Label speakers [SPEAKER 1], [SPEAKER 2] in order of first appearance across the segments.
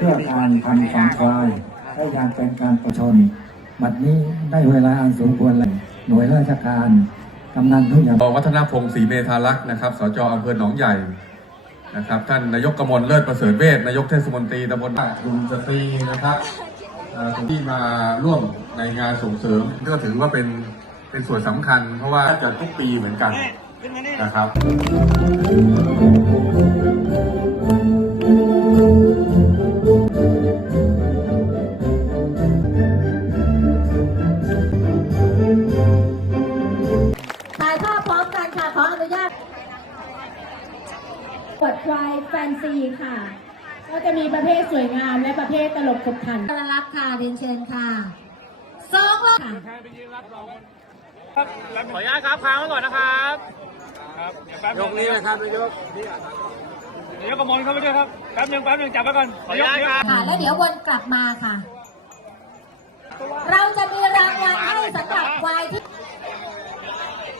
[SPEAKER 1] พื่อการทำความคลายและยังเป็นการประชนบัดนี้ได้เวลาอันสมควรแล้วหน่วยราชการกำนันทุกอย่าง
[SPEAKER 2] รองวัฒนพงศ์ศรีเมธารักษ์นะครับสจอำเภอหนองใหญ่นะครับท่านนายกกมลเลิศประเสริฐเวชนายกเทศมนตรีตำบลกลุ่มสตรีนะครับเอ่อที่มาร่วมในงานส่งเสริมก็ถือว่าเป็นเป็นส่วนสำคัญ เพราะว่าจะทุกปีเหมือนกันนะครับ
[SPEAKER 3] ก
[SPEAKER 4] ดควายแฟนซีค่ะ ก็จะมีประเภทสวยงามและประเภทตลกขบขัน
[SPEAKER 3] กรลักษณ์ค่ะเรียนเชิญค่ะสองรอบค่ะ
[SPEAKER 5] ขออนุญาตครับค้างไว้ก่อนนะครับครับยกนี้นะครับนายกนายกกมลเข้าไปด้วยครับแป๊บหนึงแป๊บหนึงจับไว้ก่อนขออนุญาตครับ
[SPEAKER 3] ค่ะ แล้วเดี๋ยววนกลับมาค่ะ เราจะมีรางวัลให้สำหรับควายที่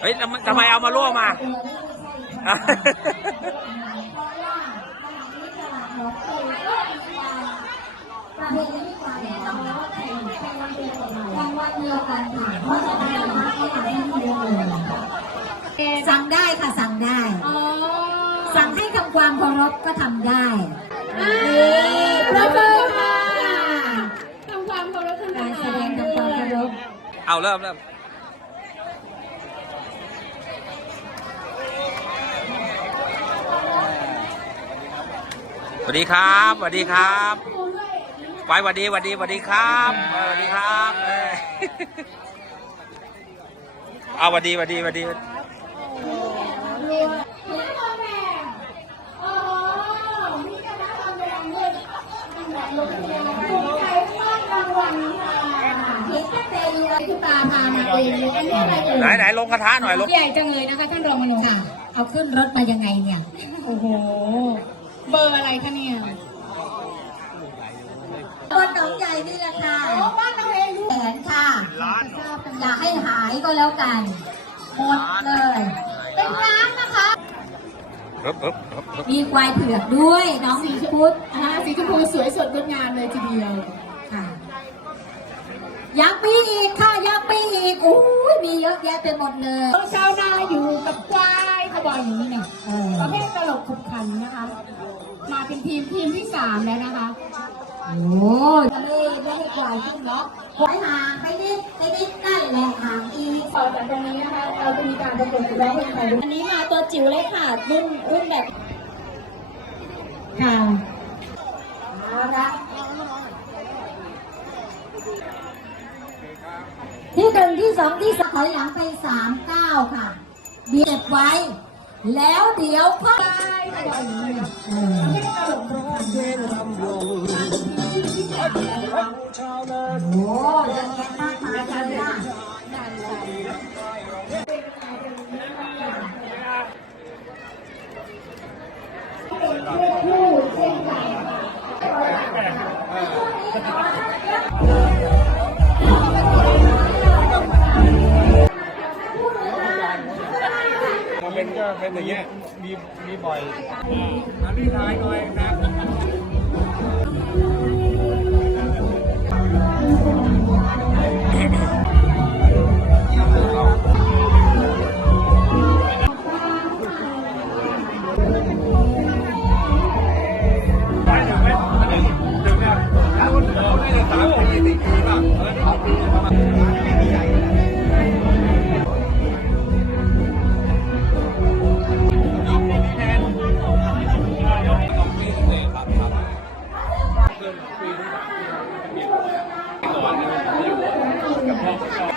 [SPEAKER 5] เฮ้ยทำไมเอามาล่วมา
[SPEAKER 3] ประเพณีควายเนี่ยเราแล้วแข่งแข่งวันเดียวกันแข่งวันเดียวกันค่ะเพราะฉะนั้นเราไม่ทำให้เดียวเลยสั่งได้ค่ะสั่งได้
[SPEAKER 4] อ๋อ
[SPEAKER 3] สั่งให้ทำความเคารพก็ทำได้
[SPEAKER 4] ประเบิดค่ะทำความเคารพทาง
[SPEAKER 3] การแสดงทำความเคารพ
[SPEAKER 5] เอาเริ่มเริ่ม วัสดีครับสวัสดีครับไปสวัสดีสวัสดีสวัสดีครับเออสวัสดีครับเออเอาสวัสดีสวัสดีสวัสดี
[SPEAKER 4] โอ้มีคณะทำแดงด้วยแบบลงคะแนนถูกใจมากรางวัลค่ะเห็นตั้งแต่อยู่คุณตาพามาเองเลยอันนี้อะไรเอ่ย
[SPEAKER 5] ไหนไหนลงกระทะหน่อยลง
[SPEAKER 4] ใหญ่จังเลยนะคะท่านรองมโน
[SPEAKER 3] ค่ะ เอาขึ้นรถมายังไงเนี่ย
[SPEAKER 4] โอ้โห เบอร์อะไรคะเนี่ย
[SPEAKER 3] บนหนองใหญ่นี่แหละค่ะ
[SPEAKER 4] โอ้บ้านเราเองดู
[SPEAKER 3] แสนค่ะ อย่าให้หายก็แล้วกัน หมดเลย
[SPEAKER 4] เป็นร้านนะคะ
[SPEAKER 5] ปึ๊บปึ๊บปึ๊บปึ๊บ
[SPEAKER 3] มีควายเผือกด้วย น้องมีพุทธ
[SPEAKER 4] อ่าสีชมพูสวยสดงดงามเลยทีเดียว
[SPEAKER 3] ค่ะยังมีอีกค่ะยังมีอีกอุ้ยมีเยอะแยะไปหมดเลย
[SPEAKER 4] ชาวนาอยู่กับควายเขาบอกอย่างนี้เนี่ย
[SPEAKER 3] เออ
[SPEAKER 4] ประเภทตลกขบขันนะคะ มาเป็นทีมทีมที่สามแล้วนะคะ
[SPEAKER 3] โอ้ไม่ไม่ให้ควายขึ้นเนาะควายห่างไปนิดไปนิดนั่นแหละห่างอีก
[SPEAKER 4] ต่อจากตรงนี้นะคะเราจะมีการประกวดร้องเพลงไทยด้วยอันนี้มาตัวจิ๋วเลยค่ะรุ่นรุ่นแบบค่ะ
[SPEAKER 3] เอาละ ที่หนึ่งที่สองที่สามถอยหลังไปสามเก้าค่ะ เบียดไว้ แล้วเดี๋ยวค่อย
[SPEAKER 4] เขาบอกอย่างนี้เนี่ย
[SPEAKER 3] เยอะแยะมากมายเลยนะ
[SPEAKER 5] เป็นก็เป็นอย่างเงี้ยมีมีบ่อยมารีท้ายหน่อยนะ ก่อนเนี่ยผมอยู่กับพ่อ